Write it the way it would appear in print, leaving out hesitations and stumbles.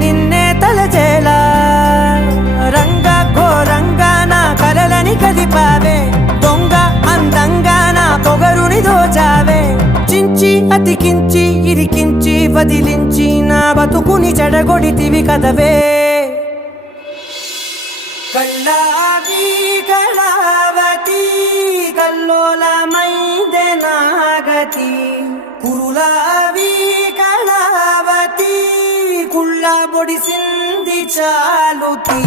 నిన్నే తలచేలా రంగా ఘోరంగా నా కలలని కదిపావే దొంగ అందంగా నా పొగరుని దోచావే చించి అతికించి ఇరికించి వదిలించి నా బతుకుని చెడగొడితివి కదవే కల్లావి కళావతి కల్లోలమైందే నాగతి కురులావి కళావతి కుళ్ళ బొడిసింది చాలుతి